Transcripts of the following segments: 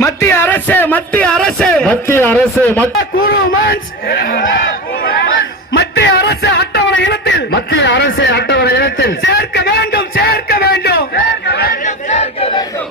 மத்திய அரசு மத்திய அரசு மத்திய அரசு மத்திய அரசு அட்டவணை இனத்தில் மத்திய அரசு அட்டவணை இனத்தில் சேர்க்க வேண்டும் சேர்க்க வேண்டும்.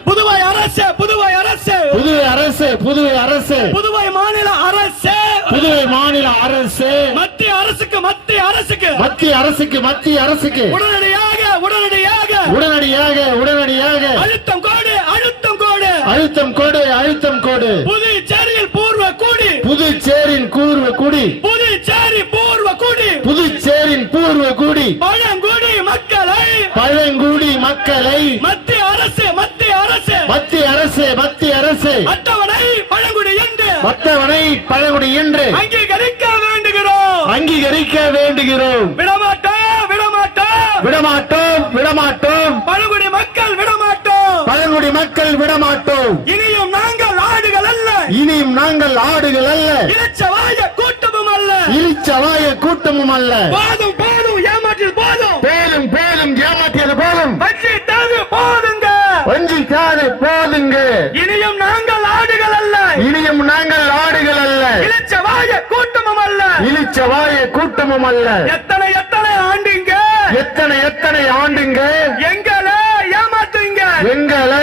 புதுவை அரசு புதுவை அரசு புதுவை அரசு புதுவை அரசு புதுவை மாநில அரசு புதுவை மாநில அரசு மத்திய அரசுக்கு மத்திய அரசுக்கு மத்திய அரசுக்கு மத்திய அரசுக்கு உடனடியாக உடனடியாக உடனடியாக உடனடியாக அழுத்தம் கோடு அழுத்தம் கோடு அழுத்தம் கோடு அழுத்தம் கோடு புதுச்சேரியில் பூர்வ குடி புதுச்சேரியின் பூர்வ குடி புதுச்சேரி பூர்வ குடி புதுச்சேரியின் பூர்வ குடி பழங்குடி மக்களை பழங்குடி மக்களை மத்திய அரசு மத்திய அரசு மத்திய அரசு மத்திய அரசு அட்டவணை பழங்குடி என்று மற்றவனை பழங்குடி என்று அங்கீகரிக்க வேண்டுகிறோம் அங்கீகரிக்க வேண்டுகிறோம். விடமாட்டோம் விடமாட்டோம் விடமாட்டோம் விடமாட்டோம் பழங்குடி மக்கள் விடமாட்டோம் பழங்குடி மக்கள் விடமாட்டோம். இனியும் நாங்கள் ஆடுகள் அல்ல இனியும் நாங்கள் ஆடுகள் அல்ல இலச்சவாய கூட்டமும் அல்ல இழிச்சவாய கூட்டமும் அல்ல. போதும் போதும் ஏமாற்றில் போதும் பேரும் பேரும் ஏமாற்றியது போதும் வஞ்சித்தது போதுங்க வஞ்சிக்காது போதுங்க. இனியும் நாங்கள் ஆடுகள் அல்ல இனியும் நாங்கள் ஆடுகள் அல்ல இலச்சவாய கூட்டமும் அல்ல இழிச்சவாய கூட்டமும் அல்ல. எத்தனை எத்தனை ஆண்டுங்க எத்தனை எத்தனை ஆண்டுங்க எங்களை ஏமாத்துங்க எங்களை